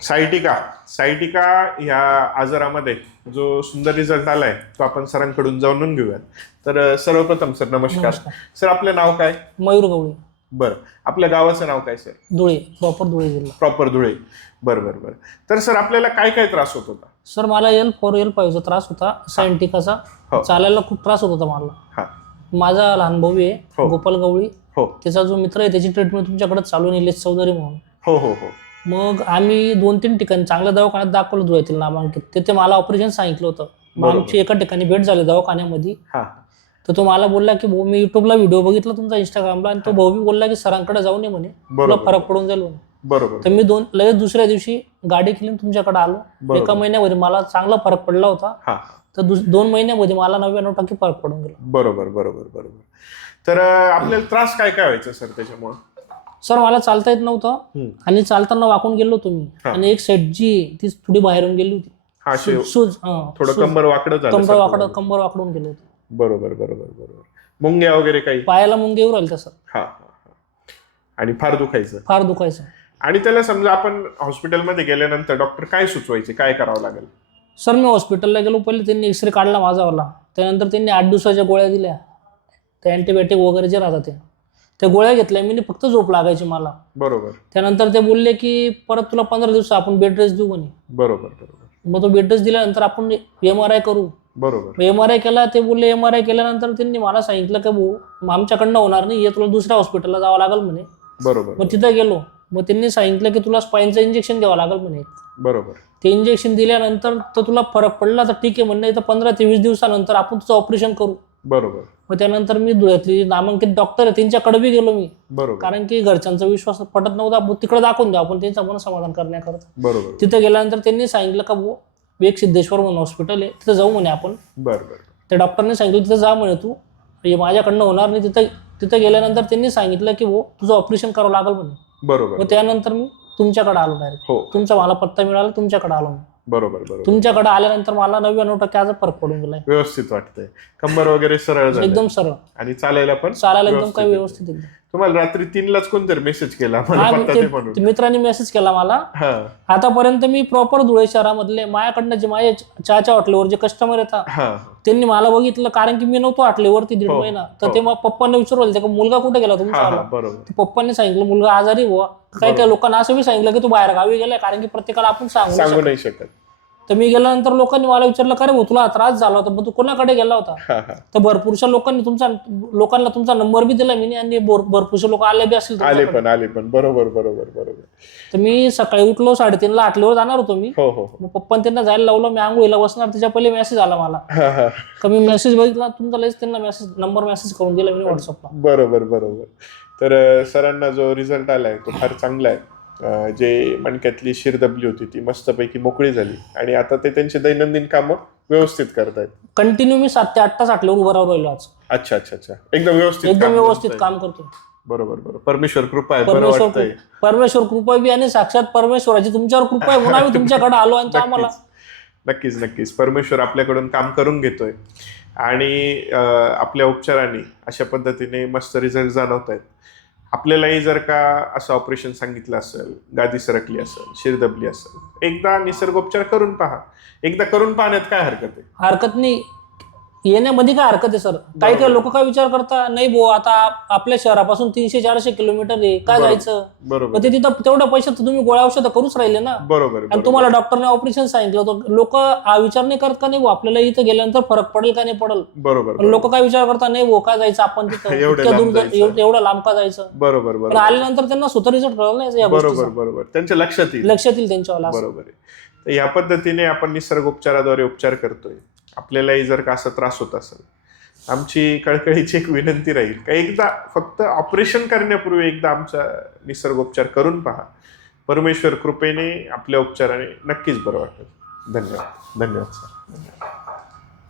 Sciatica ह्या आजारामध्ये जो सुंदर रिझल्ट आलाय तो आपण सरांकडून जाणून घेऊयात. तर सर्वप्रथम सर नमस्कार. सर आपलं नाव काय? मयूर गवळी. बरं, आपल्या गावाचं नाव काय सर? धुळे, प्रॉपर धुळे जिल्हा. प्रॉपर धुळे. बरं. तर सर आपल्याला काय काय त्रास होत होता? सर मला L4L5चा त्रास होता, सायंटिकाचा. चालायला खूप त्रास होत होता मला. माझा लहान भाऊ आहे गोपाल गवळी, त्याचा जो मित्र आहे त्याची ट्रीटमेंट तुमच्याकडे चालू निलेश चौधरी म्हणून. हो. मग आम्ही 2-3 ठिकाणी चांगल्या दवाखान्यात दाखवलं धुळ्यातील नामांकित. तिथे मला ऑपरेशन सांगितलं होतं. मग आमची एका ठिकाणी भेट झाली दवाखान्यामध्ये. तर तो मला बोलला की भाऊ मी युट्यूबला व्हिडिओ बघितला तुमचा इंस्टाग्रामला, आणि तो भाऊ बी बोलला की सरांकडे जाऊ नये म्हणे, तुला फरक पडून जाईल म्हणे. बरोबर. तर मी लगेच दुसऱ्या दिवशी गाडी केली तुमच्याकडे आलो. एका महिन्यामध्ये मला चांगला फरक पडला होता. तर 2 महिन्यामध्ये मला 99% फरक पडून गेला. बरोबर. तर आपल्याला त्रास काय काय व्हायचा सर त्याच्यामुळे? सर मला चालता येत नव्हतं, आणि चालताना वाकून गेलो होतो मी, आणि एक साईड जी ती थोडी बाहेरून गेली होती. थोडं कंबर वाकडून गेलो होतो. बरोबर. मुंग्या वगैरे काही? पायाला मुंग्या येऊ राहिल्या तसं. आणि फार दुखायचं. आणि त्याला समजा आपण हॉस्पिटलमध्ये गेल्यानंतर डॉक्टर काय सुचवायचे, काय करावं लागेल? सर मी हॉस्पिटलला गेलो, पहिले त्यांनी एक्सरे काढला माझावाला. त्यानंतर त्यांनी 8 दिवसाच्या गोळ्या दिल्या, त्या अँटीबायोटिक वगैरे जे राहतात त्या गोळ्या घेतल्या. मी फक्त झोप लागायची मला. बरोबर. त्यानंतर ते बोलले की परत तुला 15 दिवस आपण बेड रेस्ट देऊ म्हणे. बरोबर. मग तो बेड रेस्ट दिल्यानंतर आपण MRI करू. बरोबर. MRI केला. ते बोलले MRI केल्यानंतर त्यांनी मला सांगितलं की भाऊ आमच्याकडनं होणार नाही, हे तुला दुसऱ्या हॉस्पिटलला जावं लागेल म्हणे. बरोबर. मग तिथं गेलो. मग त्यांनी सांगितलं की तुला स्पाईनचं इंजेक्शन घ्यावं लागेल म्हणे. बरोबर. ते इंजेक्शन दिल्यानंतर तर तुला फरक पडला तर ठीक आहे म्हणणे, तर 15 ते 20 दिवसानंतर आपण तुझं ऑपरेशन करू. बरोबर. मग त्यानंतर मी धुळ्यातली नामांकित डॉक्टर आहे त्यांच्याकडे बी गेलो मी. बरोबर. कारण की घरच्यांचा विश्वास पटत नव्हता. तिकडे दाखवून द्या आपण त्यांचं मन समाधान करण्याकरता. बरोबर. तिथे गेल्यानंतर त्यांनी सांगितलं का एक सिद्धेश्वर म्हणून हॉस्पिटल आहे, तिथं जाऊ म्हणे आपण. बरोबर. त्या डॉक्टरने सांगितलं तिथं जा म्हणे तू, हे माझ्याकडनं होणार नाही. तिथं गेल्यानंतर त्यांनी सांगितलं की तुझं ऑपरेशन करावं लागेल म्हणे. बरोबर. मग त्यानंतर मी तुमच्याकडे आलो डायरेक्ट. तुमचा मला पत्ता मिळाला, तुमच्याकडे आलो मी. बरोबर. तुमच्याकडे आल्यानंतर मला 99% आज फरक पडून गेलाय. व्यवस्थित वाटतंय, कंबर वगैरे सरळ झाली, एकदम सरळ. आणि चालायला एकदम काही व्यवस्थित. तुम्हाला रात्री 3लाच कोणतरी मेसेज केला मित्रांनी मेसेज केला मला. आतापर्यंत मी प्रॉपर धुळे शहरामधले माझ्याकडनं जे माझे चहाच्या हॉटेलवर जे कस्टमर येतात त्यांनी मला बघितलं, कारण की मी नव्हतो हॉटेलवरती 1.5 महिना. तर ते मग पप्पांना विचारलं मुलगा कुठे गेला तुमचा? पप्पांनी सांगितलं मुलगा आजारी बुवा. काही लोकांना असं मी सांगितलं की तू बाहेर गावी गेलाय, कारण की प्रत्येकाला आपण सांगू नाही शकत. तर मी गेल्यानंतर लोकांनी मला विचारलं का रे भाऊ तुला त्रास झाला होता, मग तू कोणाकडे गेला होता? तर भरपूरशा लोकांना तुमचा नंबर बी दिला मी, आणि भरपूरशे लोक आले बी असतील. आले पण. बरोबर. तर मी सकाळी उठलो 3:30ला हॉटेलवर जाणार होतो मी. मग पप्पांनी त्यांना जायला लावलं, मी आंघोळीला बसणार त्याच्या पहिले मेसेज आला मला. का मी मेसेज बघितला तुमचा, लगेच त्यांना नंबर मेसेज करून दिला मी व्हॉट्सअपला. बरोबर. तर सरांना जो रिझल्ट आलाय तो फार चांगला आहे. जे मणक्यातली शिरदबली होती ती मस्तपैकी मोकळी झाली, आणि आता ते त्यांचे दैनंदिन कामं व्यवस्थित करतायत. कंटिन्यू मी 7 ते 8 तास हॉटेलवर उभं राहिलो आज. अच्छा. एकदम व्यवस्थित काम करतो. बरोबर. परमेश्वर कृपा आहे. परमेश्वर कृपा बी, आणि साक्षात परमेश्वराची तुमच्यावर कृपा आहे म्हणून आम्ही तुमच्याकडे आलो. आणि आम्हाला नक्कीच परमेश्वर आपल्याकडून काम करून घेतोय, आणि आपल्या उपचारांनी अशा पद्धतीने मस्त रिझल्ट जाणवत आहेत. आपल्यालाही जर का असं ऑपरेशन सांगितलं असेल, गादी सरकली असेल, शिरदबली असेल, एकदा निसर्गोपचार करून पहा. एकदा करून पाहण्यात काय हरकत नाही. येण्यामध्ये काय हरकत आहे सर? काही लोक काय विचार करता, नाही भाऊ आता आपल्या शहरापासून 300-400 किलोमीटर आहे, काय जायचं? बरोबर. ते तिथं तेवढ्या पैशात तुम्ही गोळ्या औषधं करूच राहिले ना. बरोबर. आणि तुम्हाला डॉक्टरने ऑपरेशन सांगितलं होतं, लोक हा विचार नाही करत का नाही भाऊ आपल्याला इथं गेल्यानंतर फरक पडेल का नाही पडेल? बरोबर. लोक काय विचार करता, नाही भाऊ काय जायचं आपण तिथं एवढं लांब का जायचं? बरोबर. पण आल्यानंतर त्यांना स्वतः रिझल्ट कळलं नाही. बरोबर. त्यांच्या लक्षात येईल त्यांच्यावाला. बरोबर आहे. तर या पद्धतीने आपण निसर्गोपचाराद्वारे उपचार करतोय. आपल्यालाही जर का असा त्रास होत असेल, आमची कळकळीची एक विनंती राहील का एकदा फक्त ऑपरेशन करण्यापूर्वी एकदा आमचा निसर्गोपचार करून पहा. परमेश्वर कृपेने आपल्या उपचाराने नक्कीच बरं वाटेल. धन्यवाद सर.